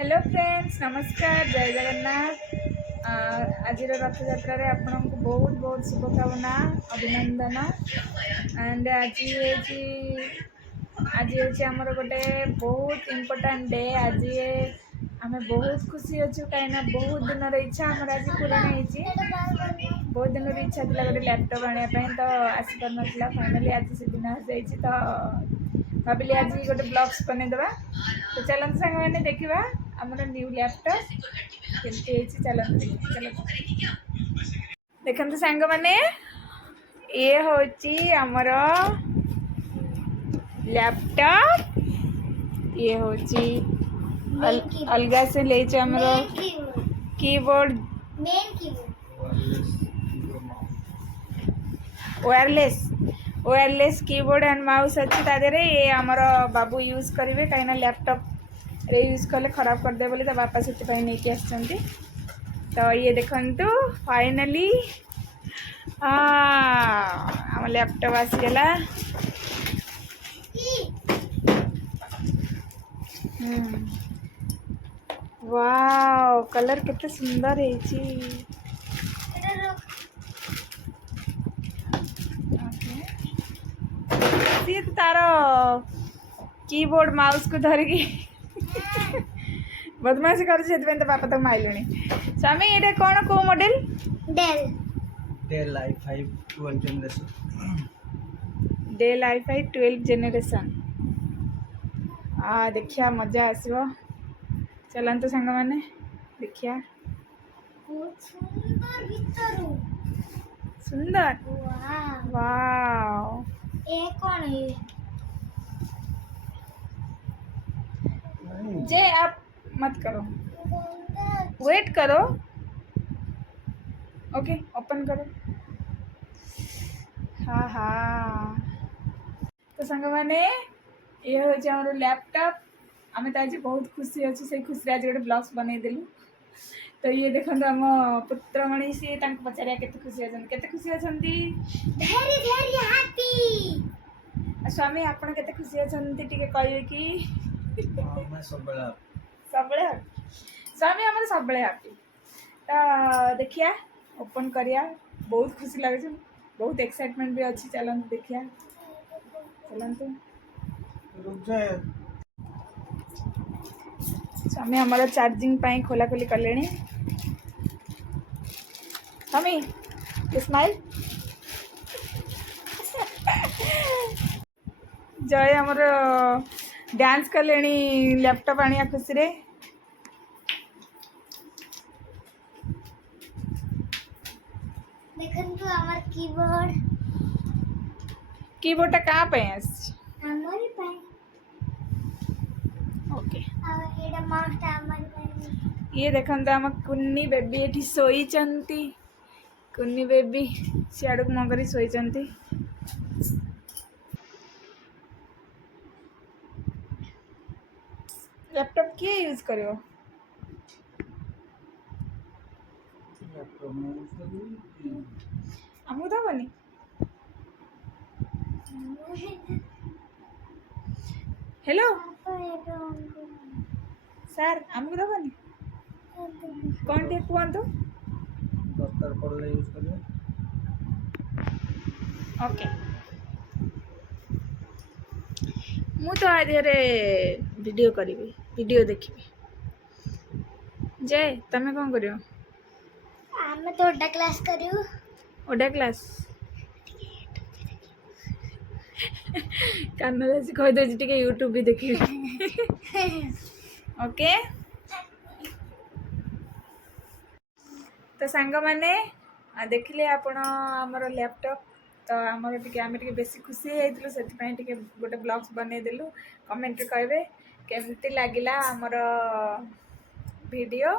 Hello friends नमस्कार जय जगन्नाथ। आज रथ यात्रा आपन को बहुत बहुत शुभकामना अभिनंदन। एंड आज आमर गोटे बहुत इम्पोर्टाट डे। आज आम बहुत खुशी अच्छु कहीं बहुत दिन इच्छा आमर आज पूरण होती। बहुत दिन इच्छा थी गोटे लैपटॉप आने तो आसपार ना फाइनाली आज से दिन आसी तो भाविली आज गोटे ब्लॉग्स बनईदेवा। तो चलते सांग मैंने देखा आमर न्यू लैपटॉप केमती चलते देखते सांग मैंने ये हूँ आमर लैपटॉप। ये हूँ अलग से ले आमर keyboard wireless keyboard and mouse अच्छी तादे ये आमर बाबू यूज करेंगे कहीं लैपटॉप रे यूज कले खराब करदे बोली तो बापा से नहीं आसछंती। तो ये देखंतु फाइनली आम लैपटॉप आसीगला। वाओ कलर कितने सुंदर है सी तार कीबोर्ड माउस को धरिकी बदमाशी कर तो बापा तक माइले। स्वामी ये कौन को model Dell i5 12 generation. Dell i5 12 generation. देखिया मजा आसो। चलते सांग मैंने देखिया सुंदर वाओ। ये कौन है? जे आप मत करो वेट करो। ओके ओपन करो। हाँ हाँ तो सांग मैंने ये हूँ लैपटॉप। आम तो आज बहुत खुशी अच्छे से खुशी आज गोटे ब्लॉग्स बनईदेलु। तो ये देखो आम पुत्रमणि सी पचारे के खुशी अच्छे खुशी अच्छा स्वामी आपड़ के खुशी अच्छा कहे कि सब स्वामी आम सब हैप्पी। तो देखिया ओपन करिया बहुत खुशी लगे बहुत एक्साइटमेंट भी अच्छी। चलते देखिया चलते स्वामी हमारा चार्जिंग पाई खोला खोली कले। स्वामी स्माइल जय हमर डांस कले लैपटॉप आनिया खुशी रे। देखंतु हमार कीबोर्ड कहाँ पे आस हमारी पाई ओके। एडा माउस हमारी पाई। ये देखंतु आम कुन्नी बेबी एठी सोई चंती। कुन्नी बेबी सियाड़ को मंगरी सोई चंती। लैपटॉप किए यूज करियो? हमको दबनी हेलो सर हमको दबनी कौन टे कहतु दरकार पड़े यूज करिए। ओके मु तो आज वीडियो करी वीडियो देखी। जय तमें कौन करियो? आमे तो ओडा क्लास करियो। ओडा क्लास कान कही दे यूट्यूब भी देखी। ओके तो सांग मैंने देखिले आपण आमर लैपटॉप। तो आमर आम बेसी खुशी होती से गोटे ब्लॉग्स बनईदेलु। कमेंट कहे केमती लगिला आमर वीडियो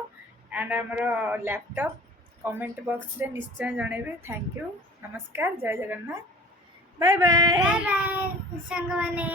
एंड आमर लैपटॉप कमेंट बॉक्स रे निश्चय जनइबे। थैंक यू नमस्कार जय Jagannath bye bye bye bye संग माने।